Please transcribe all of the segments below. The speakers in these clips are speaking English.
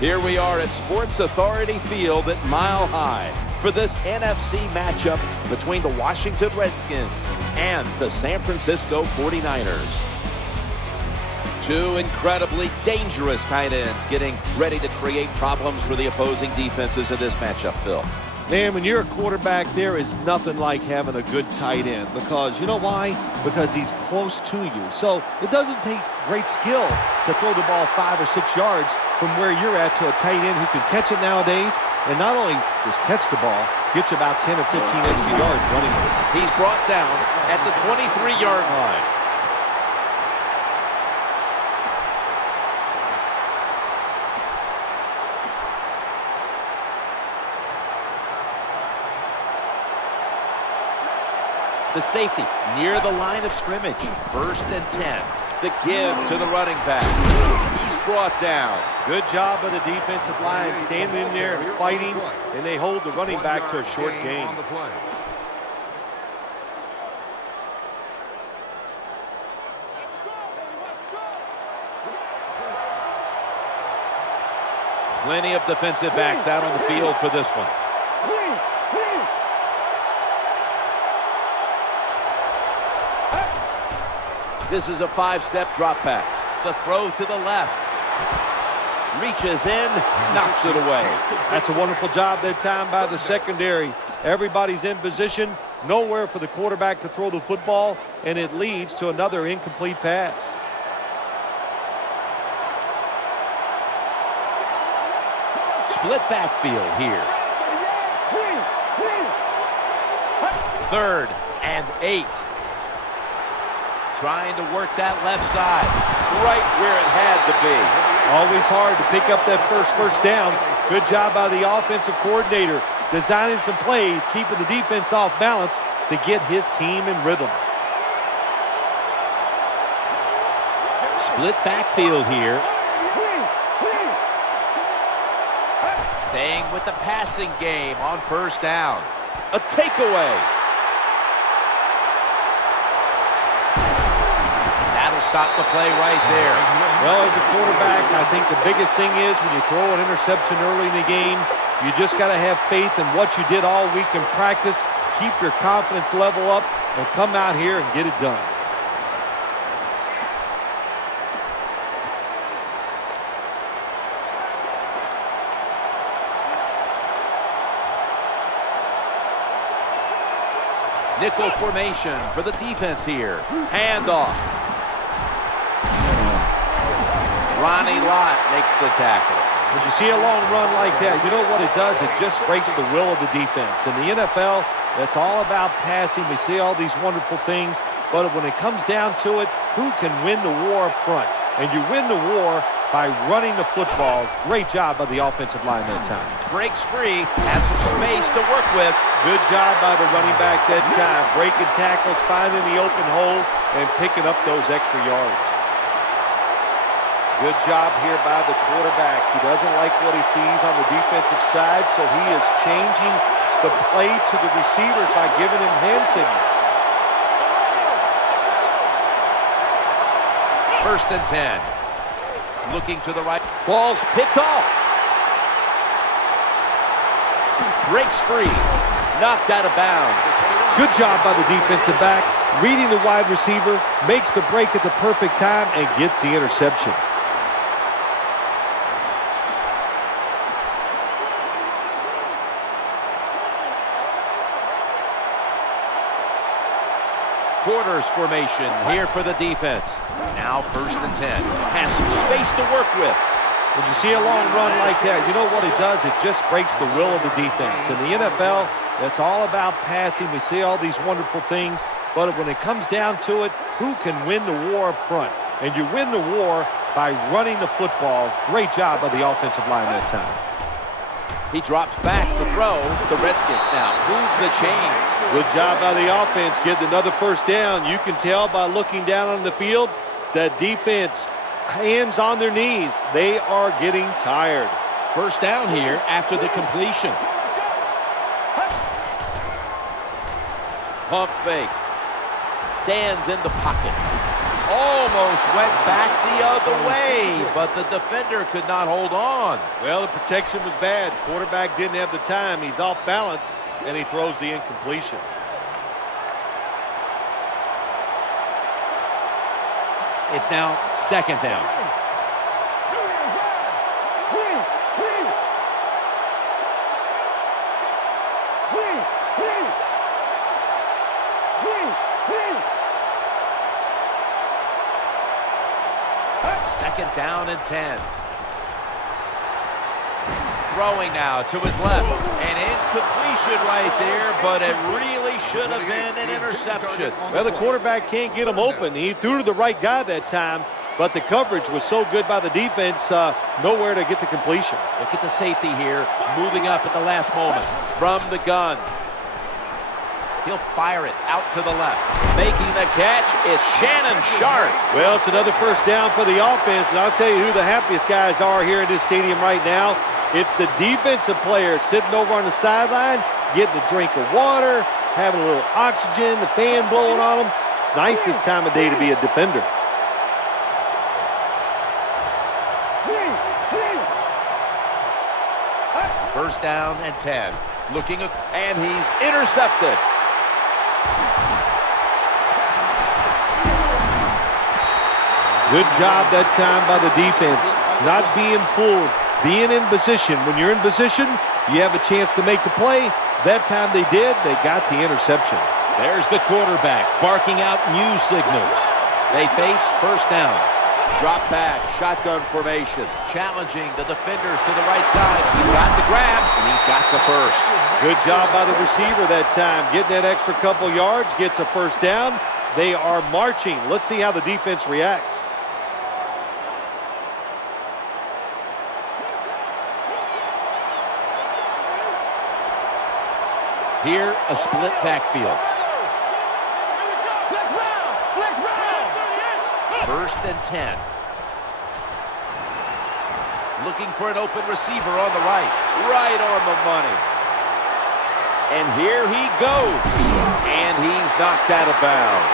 Here we are at Sports Authority Field at Mile High for this NFC matchup between the Washington Redskins and the San Francisco 49ers. Two incredibly dangerous tight ends getting ready to create problems for the opposing defenses in this matchup, Phil. Man, when you're a quarterback, there is nothing like having a good tight end because, you know why? Because he's close to you. So it doesn't take great skill to throw the ball 5 or 6 yards from where you're at to a tight end who can catch it nowadays, and not only just catch the ball, get you about 10 or 15 extra yards running with it. He's brought down at the 23-yard line. The safety near the line of scrimmage. 1st and 10. The give to the running back. He's brought down. Good job by the defensive line standing in there and fighting, and they hold the running back to a short gain. Plenty of defensive backs out on the field for this one. This is a 5-step drop back. The throw to the left. Reaches in, knocks it away. That's a wonderful job that time by the secondary. Everybody's in position, nowhere for the quarterback to throw the football, and it leads to another incomplete pass. Split backfield here. 3rd and 8. Trying to work that left side, right where it had to be. Always hard to pick up that first down. Good job by the offensive coordinator, designing some plays, keeping the defense off balance to get his team in rhythm. Split backfield here. Staying with the passing game on 1st down. A takeaway. Stop the play right there. Well, as a quarterback, I think the biggest thing is when you throw an interception early in the game, you just got to have faith in what you did all week in practice, keep your confidence level up, and come out here and get it done. Nickel formation for the defense here. Handoff. Ronnie Lott makes the tackle. When you see a long run like that, you know what it does? It just breaks the will of the defense. In the NFL, it's all about passing. We see all these wonderful things, but when it comes down to it, who can win the war up front? And you win the war by running the football. Great job by the offensive line that time. Breaks free, has some space to work with. Good job by the running back that time. Breaking tackles, finding the open hole, and picking up those extra yards. Good job here by the quarterback. He doesn't like what he sees on the defensive side, so he is changing the play to the receivers by giving him hand signals. 1st and 10. Looking to the right. Ball's picked off. Breaks free. Knocked out of bounds. Good job by the defensive back. Reading the wide receiver, makes the break at the perfect time, and gets the interception. Quarters formation here for the defense. Now 1st and 10. Has some space to work with. When you see a long run like that, you know what it does? It just breaks the will of the defense. In the NFL, it's all about passing. We see all these wonderful things, but when it comes down to it, who can win the war up front? And you win the war by running the football. Great job by the offensive line that time. He drops back to throw. The Redskins now move the chains. Good job by the offense, getting another 1st down. You can tell by looking down on the field that defense, hands on their knees. They are getting tired. 1st down here after the completion. Pump fake. Stands in the pocket. Almost went back the other way, but the defender could not hold on. Well, the protection was bad. Quarterback didn't have the time. He's off balance, and he throws the incompletion. It's now second down. Second down and 10. Throwing now to his left. An incompletion right there, but it really should have been an interception. Well, the quarterback can't get him open. He threw to the right guy that time, but the coverage was so good by the defense, nowhere to get the completion. Look at the safety here, moving up at the last moment from the gun. He'll fire it out to the left. Making the catch is Shannon Sharp. Well, it's another first down for the offense, and I'll tell you who the happiest guys are here in this stadium right now. It's the defensive players sitting over on the sideline, getting a drink of water, having a little oxygen, the fan blowing on them. It's nice this time of day to be a defender. First down and 10. Looking, and he's intercepted. Good job that time by the defense. Not being fooled, being in position. When you're in position, you have a chance to make the play. That time they did. They got the interception. There's the quarterback barking out new signals. They face first down. Drop back, shotgun formation. Challenging the defenders to the right side. He's got the grab, and he's got the first. Good job by the receiver that time. Getting that extra couple yards, gets a first down. They are marching. Let's see how the defense reacts. Here, a split backfield. First and 10. Looking for an open receiver on the right. Right on the money. And here he goes. And he's knocked out of bounds.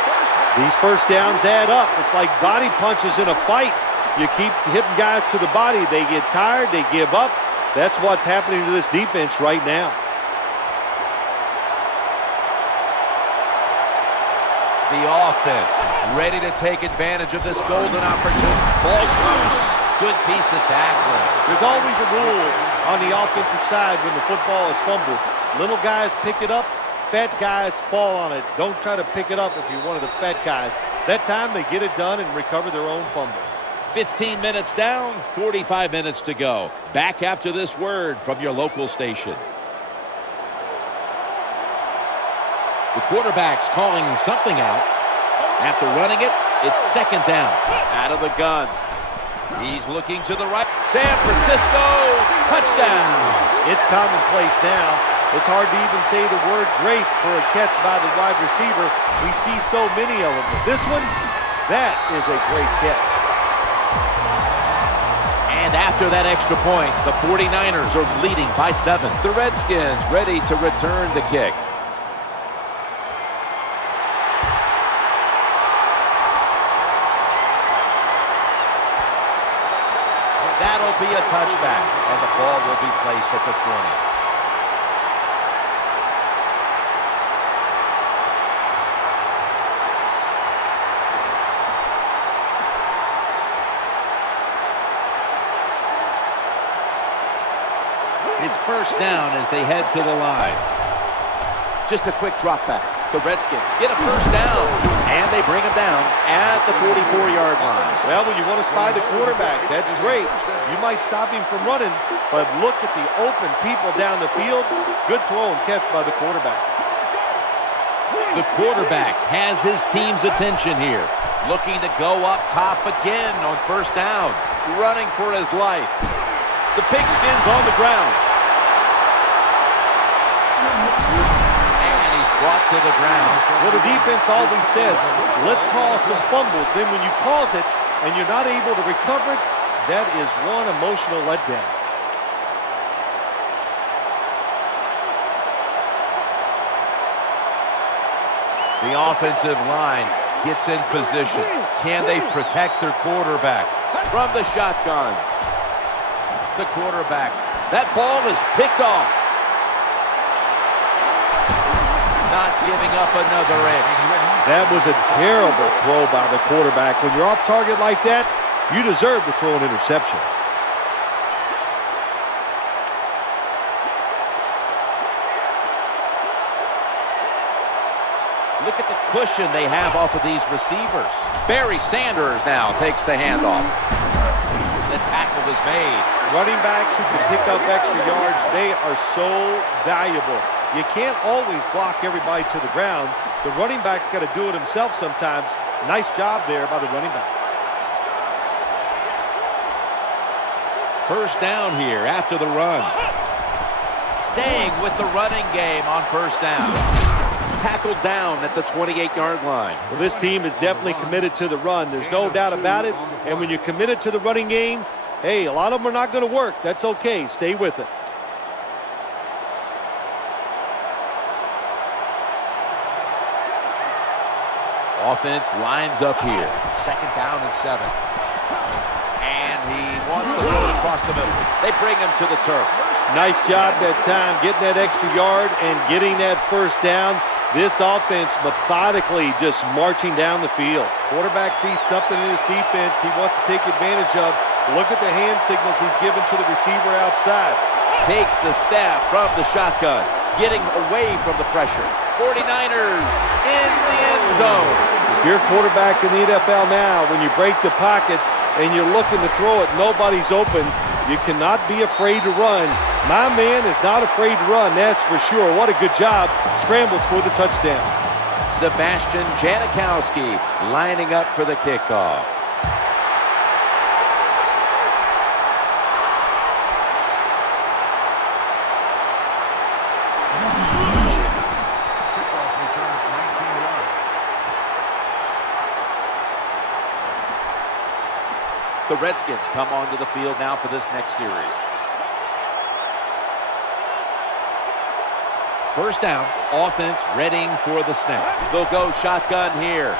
These first downs add up. It's like body punches in a fight. You keep hitting guys to the body. They get tired. They give up. That's what's happening to this defense right now. The offense ready to take advantage of this golden opportunity. Ball's loose. Good piece of tackling. There's always a rule on the offensive side when the football is fumbled. Little guys pick it up. Fat guys fall on it. Don't try to pick it up if you're one of the fat guys. That time they get it done and recover their own fumble. 15 minutes down, 45 minutes to go. Back after this word from your local station. The quarterback's calling something out. After running it, it's second down. Out of the gun. He's looking to the right. San Francisco, touchdown. It's commonplace now. It's hard to even say the word great for a catch by the wide receiver. We see so many of them. But this one, that is a great catch. And after that extra point, the 49ers are leading by 7. The Redskins ready to return the kick. That'll be a touchback, and the ball will be placed at the 20. It's first down as they head to the line. Just a quick drop back. The Redskins get a first down, and they bring him down at the 44-yard line. Well, when you want to spy the quarterback, that's great. You might stop him from running, but look at the open people down the field. Good throw and catch by the quarterback. The quarterback has his team's attention here. Looking to go up top again on first down. Running for his life. The Pigskin's on the ground. Brought to the ground. Well, the defense always says, let's cause some fumbles. Then when you cause it and you're not able to recover it, that is one emotional letdown. The offensive line Gets in position. Can they protect their quarterback? From the shotgun. The quarterback. That ball is picked off. Not giving up another inch. That was a terrible throw by the quarterback. When you're off target like that, you deserve to throw an interception. Look at the cushion they have off of these receivers. Barry Sanders now takes the handoff. The tackle is made. Running backs who can pick up extra yards, they are so valuable. You can't always block everybody to the ground. The running back's got to do it himself sometimes. Nice job there by the running back. First down here after the run. Staying with the running game on first down. Tackled down at the 28-yard line. Well, this team is definitely committed to the run. There's no doubt about it. And when you're committed to the running game, hey, a lot of them are not going to work. That's okay. Stay with it. Offense lines up here. Second down and 7. And he wants to throw it across the middle. They bring him to the turf. Nice job that time getting that extra yard and getting that first down. This offense methodically just marching down the field. Quarterback sees something in his defense he wants to take advantage of. Look at the hand signals he's given to the receiver outside. Takes the snap from the shotgun. Getting away from the pressure. 49ers in the end zone. If you're a quarterback in the NFL now, when you break the pocket and you're looking to throw it, nobody's open, you cannot be afraid to run. My man is not afraid to run, that's for sure. What a good job. Scrambles for the touchdown. Sebastian Janikowski lining up for the kickoff. The Redskins come onto the field now for this next series. First down, offense readying for the snap. They'll go shotgun here.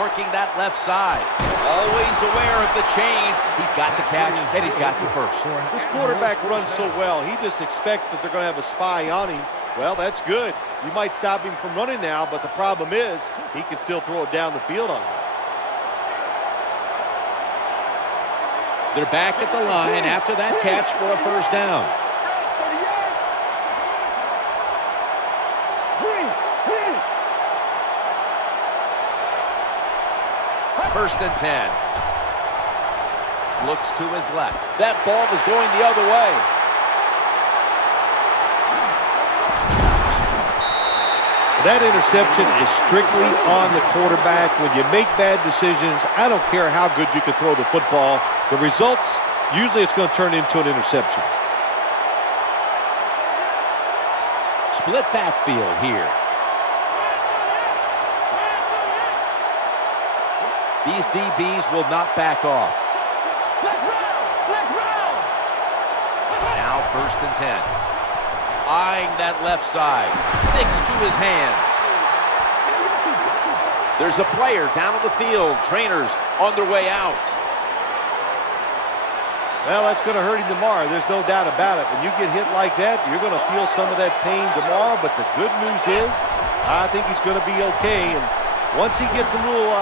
Working that left side. Always aware of the change. He's got the catch, and he's got the first. This quarterback runs so well, he just expects that they're going to have a spy on him. Well, that's good. You might stop him from running now, but the problem is he can still throw it down the field on you. They're back at the line after that catch for a first down. First and 10. Looks to his left. That ball is going the other way. That interception is strictly on the quarterback. When you make bad decisions, I don't care how good you can throw the football. The results, usually it's going to turn into an interception. Split backfield here. These DBs will not back off. Now first and 10. Eyeing that left side. Sticks to his hands. There's a player down on the field. Trainers on their way out. Well, that's going to hurt him tomorrow. There's no doubt about it. When you get hit like that, you're going to feel some of that pain tomorrow. But the good news is, I think he's going to be okay. And once he gets a little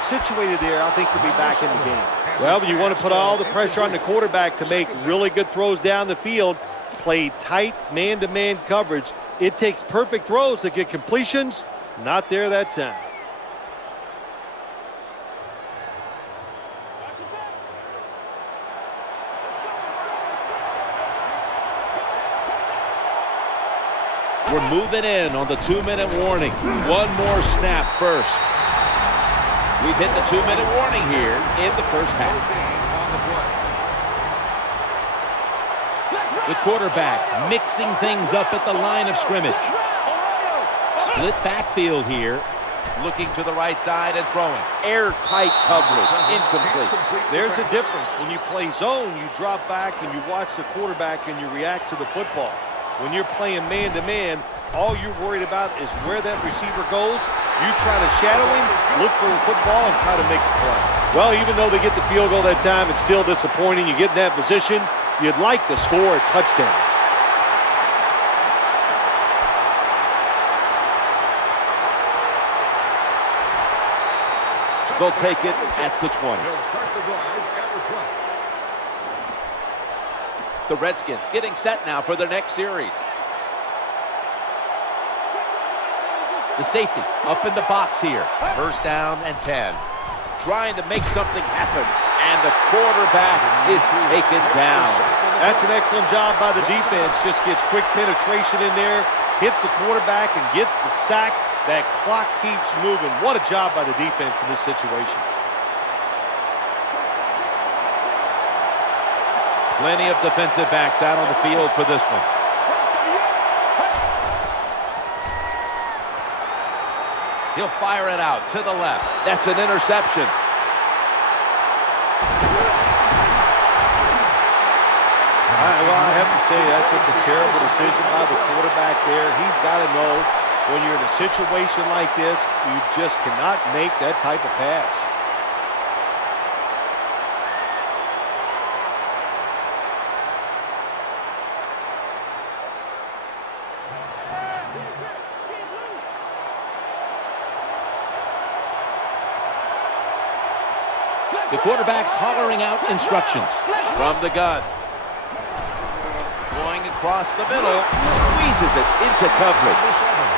situated there, I think he'll be back in the game. Well, you want to put all the pressure on the quarterback to make really good throws down the field, play tight man-to-man coverage. It takes perfect throws to get completions. Not there that time. We're moving in on the 2-minute warning. One more snap first. We've hit the 2-minute warning here in the first half. The quarterback mixing things up at the line of scrimmage. Split backfield here. Looking to the right side and throwing. Airtight coverage. Incomplete. There's a difference. When you play zone, you drop back and you watch the quarterback and you react to the football. When you're playing man-to-man, all you're worried about is where that receiver goes You try to shadow him, look for the football, and try to make a play. Well, even though they get the field goal that time, it's still disappointing. You get in that position, you'd like to score a touchdown. They'll take it at the 20. The Redskins getting set now for their next series. The safety up in the box here. First down and 10. Trying to make something happen, and the quarterback is taken down. That's an excellent job by the defense. Just gets quick penetration in there, hits the quarterback, and gets the sack. That clock keeps moving. What a job by the defense in this situation. Plenty of defensive backs out on the field for this one. He'll fire it out to the left. That's an interception. Well, I have to say that's just a terrible decision by the quarterback there. He's got to know when you're in a situation like this, you just cannot make that type of pass. The quarterback's hollering out instructions. From the gun. Going across the middle. Squeezes it into coverage.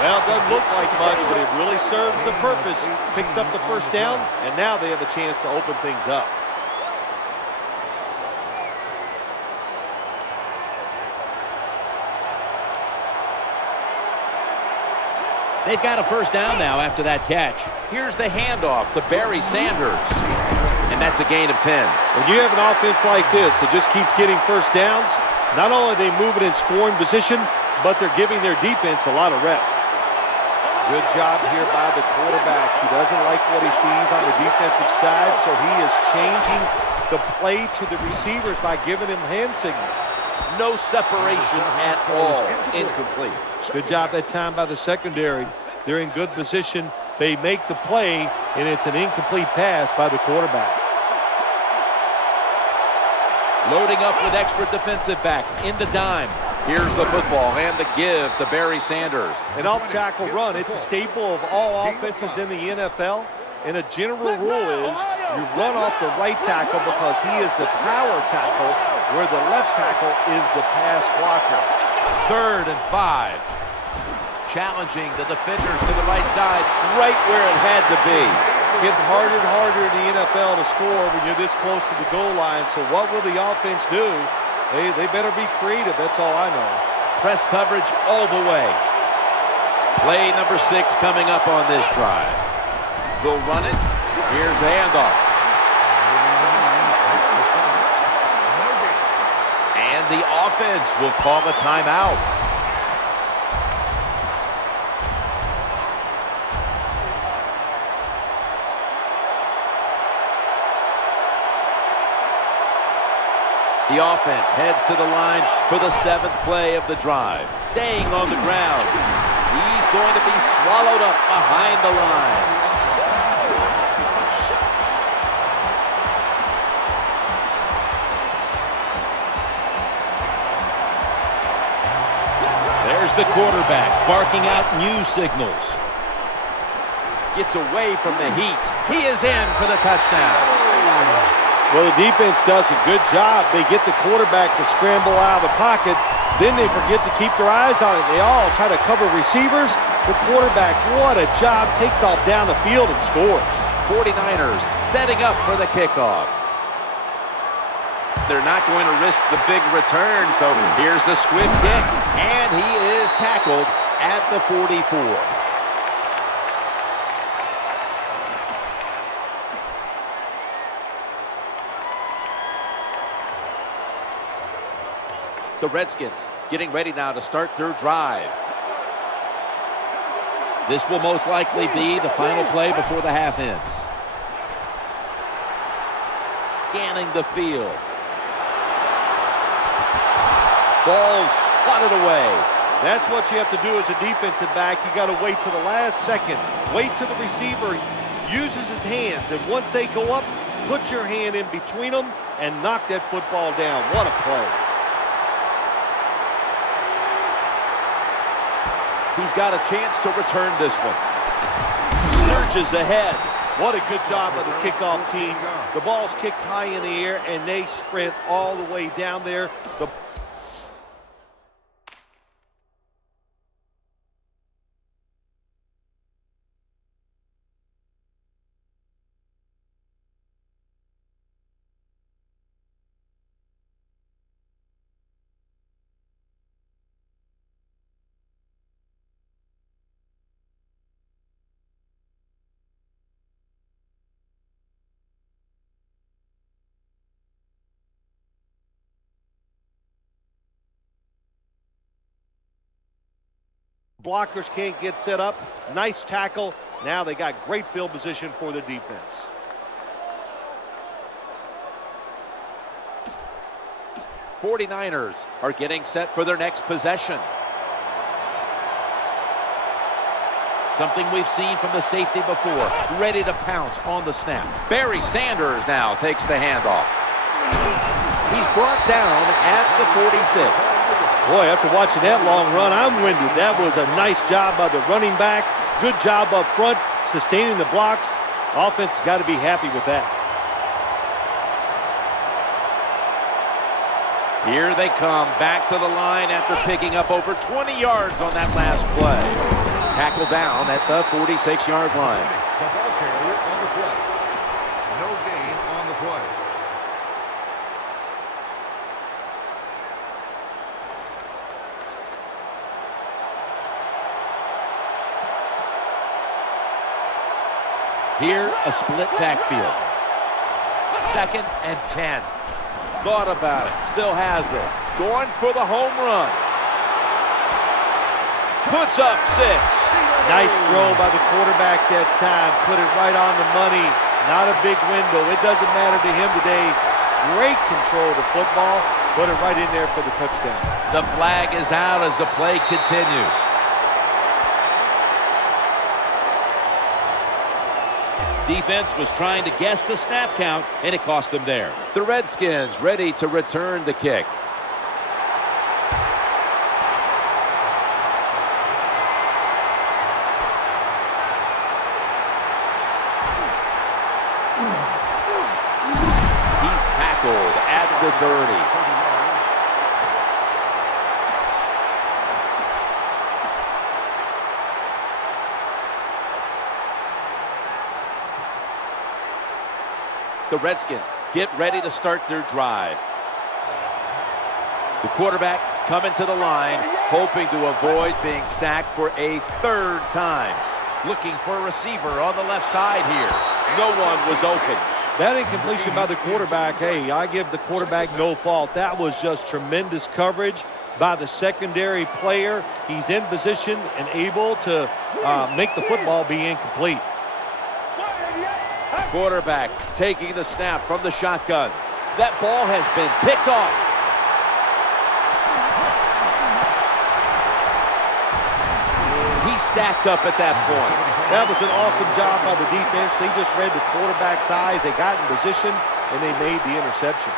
Well, it doesn't look like much, but it really serves the purpose. Picks up the first down, and now they have a chance to open things up. They've got a first down now after that catch. Here's the handoff to Barry Sanders. And that's a gain of 10. When you have an offense like this that just keeps getting first downs, not only are they moving in scoring position, but they're giving their defense a lot of rest. Good job here by the quarterback. He doesn't like what he sees on the defensive side, so he is changing the play to the receivers by giving him hand signals. No separation at all. Incomplete. Good job that time by the secondary. They're in good position. They make the play, and it's an incomplete pass by the quarterback. Loading up with extra defensive backs in the dime. Here's the football and the give to Barry Sanders. An off-tackle run. It's a staple of all offenses in the NFL. And a general rule is you run off the right tackle because he is the power tackle, where the left tackle is the pass blocker. 3rd and 5. Challenging the defenders to the right side. Right where it had to be. Getting harder and harder in the NFL to score when you're this close to the goal line. So what will the offense do? They better be creative. That's all I know. Press coverage all the way. Play number 6 coming up on this drive. They'll run it. Here's the handoff. And the offense will call a timeout. The offense heads to the line for the 7th play of the drive. Staying on the ground. He's going to be swallowed up behind the line. There's the quarterback barking out new signals. Gets away from the heat. He is in for the touchdown. Well, the defense does a good job. They get the quarterback to scramble out of the pocket. Then they forget to keep their eyes on it. They all try to cover receivers. The quarterback, what a job, takes off down the field and scores. 49ers setting up for the kickoff. They're not going to risk the big return, so here's the squib kick. And he is tackled at the 44. The Redskins getting ready now to start their drive. This will most likely be the final play before the half ends. Scanning the field. Ball swatted away. That's what you have to do as a defensive back. You got to wait to the last second. Wait till the receiver uses his hands, and once they go up, put your hand in between them and knock that football down. What a play. He's got a chance to return this one. Surges ahead. What a good job by the kickoff team. The ball's kicked high in the air, and they sprint all the way down there. Blockers can't get set up. Nice tackle. Now they got great field position for their defense. '49ers are getting set for their next possession. Something we've seen from the safety before. Ready to pounce on the snap. Barry Sanders now takes the handoff. He's brought down at the 46. Boy, after watching that long run, I'm winded. That was a nice job by the running back. Good job up front, sustaining the blocks. Offense has got to be happy with that. Here they come back to the line after picking up over 20 yards on that last play. Tackle down at the 46-yard line. The ball carrier on the play. No gain on the play. Here, a split backfield. 2nd and 10. Thought about it, still has it. Going for the home run. Puts up 6. Nice throw by the quarterback that time. Put it right on the money. Not a big window. It doesn't matter to him today. Great control of the football. Put it right in there for the touchdown. The flag is out as the play continues. Defense was trying to guess the snap count, and it cost them there. The Redskins ready to return the kick. He's tackled at the 30. The Redskins get ready to start their drive. The quarterback is coming to the line, hoping to avoid being sacked for a 3rd time. Looking for a receiver on the left side here. No one was open. That incompletion by the quarterback, hey, I give the quarterback no fault. That was just tremendous coverage by the secondary player. He's in position and able to make the football be incomplete. Quarterback taking the snap from the shotgun. That ball has been picked off. He stacked up at that point. That was an awesome job by the defense. They just read the quarterback's eyes. They got in position, and they made the interception.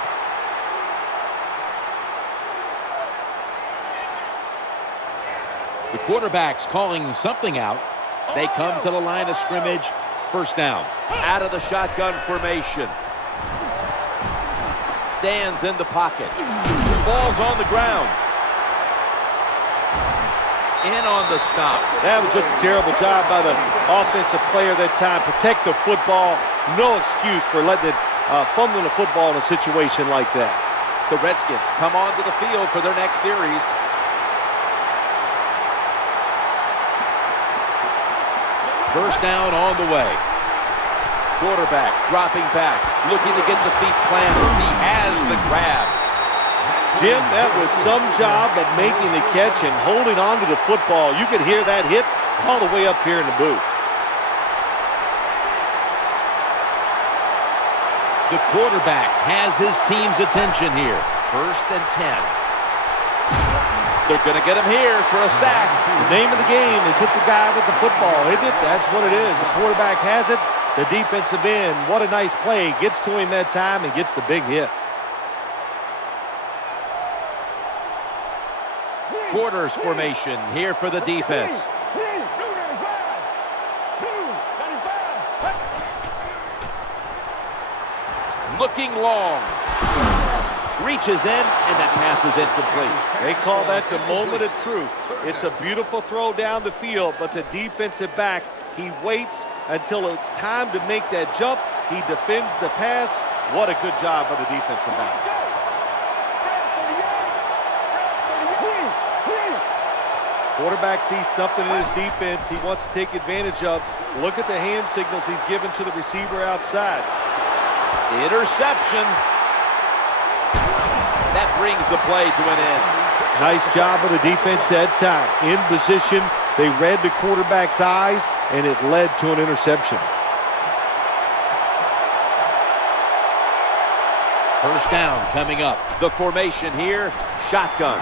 The quarterback's calling something out. They come to the line of scrimmage. 1st down. Out of the shotgun formation. Stands in the pocket. Ball's on the ground. In on the stop. That was just a terrible job by the offensive player that time. Protect the football. No excuse for letting it fumbling the football in a situation like that. The Redskins come onto the field for their next series. First down on the way. Quarterback dropping back, looking to get the feet planted. He has the grab. Jim, that was some job of making the catch and holding on to the football. You could hear that hit all the way up here in the booth. The quarterback has his team's attention here. 1st and 10. They're going to get him here for a sack. The name of the game is hit the guy with the football, isn't it? That's what it is. The quarterback has it. The defensive end, what a nice play. Gets to him that time and gets the big hit. Quarters formation here for the defense. Looking long. Reaches in, and that pass is incomplete. They call that the moment of truth. It's a beautiful throw down the field, but the defensive back, he waits until it's time to make that jump. He defends the pass. What a good job by the defensive back. Quarterback sees something in his defense he wants to take advantage of. Look at the hand signals he's given to the receiver outside. Interception. That brings the play to an end. Nice job of the defense that time. In position, they read the quarterback's eyes, and it led to an interception. First down coming up. The formation here, shotgun.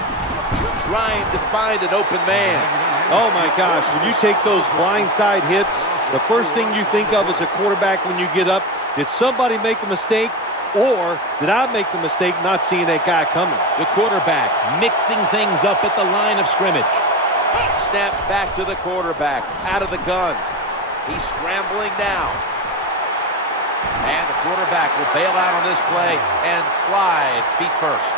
Trying to find an open man. Oh my gosh, when you take those blindside hits, the first thing you think of as a quarterback when you get up, did somebody make a mistake, or did I make the mistake not seeing that guy coming? The quarterback mixing things up at the line of scrimmage. Snap back to the quarterback, out of the gun. He's scrambling down. And the quarterback will bail out on this play and slide feet first.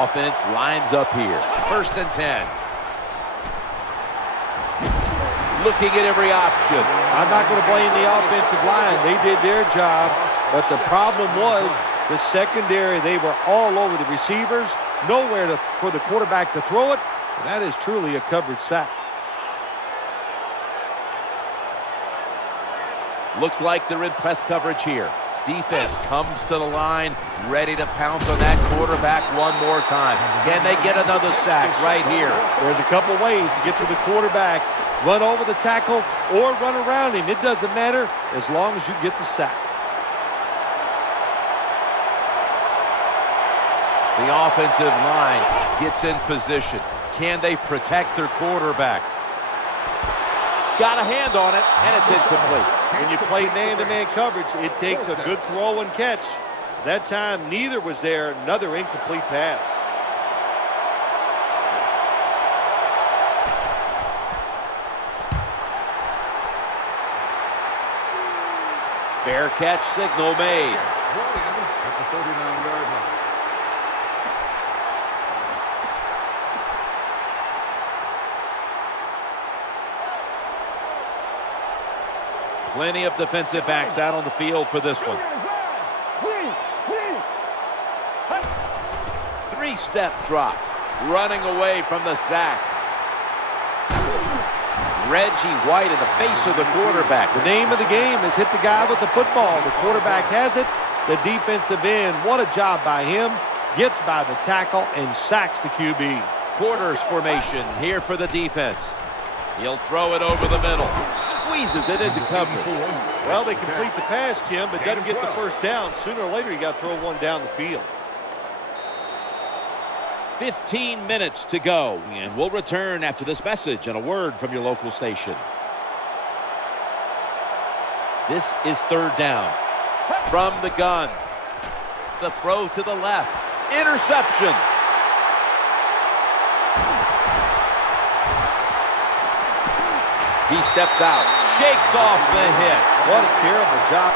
Offense lines up here. 1st and 10. Looking at every option. I'm not going to blame the offensive line. They did their job, but the problem was the secondary. They were all over the receivers, nowhere for the quarterback to throw it. And that is truly a covered sack. Looks like they're in press coverage here. Defense comes to the line, ready to pounce on that quarterback one more time. Can they get another sack right here? There's a couple ways to get to the quarterback. Run over the tackle or run around him. It doesn't matter as long as you get the sack. The offensive line gets in position. Can they protect their quarterback? Got a hand on it, and it's incomplete. When you play man-to-man coverage, it takes a good throw and catch. That time, neither was there. Another incomplete pass. Fair catch signal made. At the 39-yard line. Plenty of defensive backs out on the field for this one. 3-step drop. Running away from the sack. Reggie White in the face of the quarterback. The name of the game is hit the guy with the football. The quarterback has it. The defensive end, what a job by him. Gets by the tackle and sacks the QB. Quarters formation here for the defense. He'll throw it over the middle. Squeezes it into coverage. Well, they complete the pass, Jim, but doesn't get the first down. Sooner or later, you got to throw one down the field. 15 minutes to go, and we'll return after this message and a word from your local station. This is 3rd down. From the gun. The throw to the left. Interception. He steps out, shakes off the hit. What a terrible job.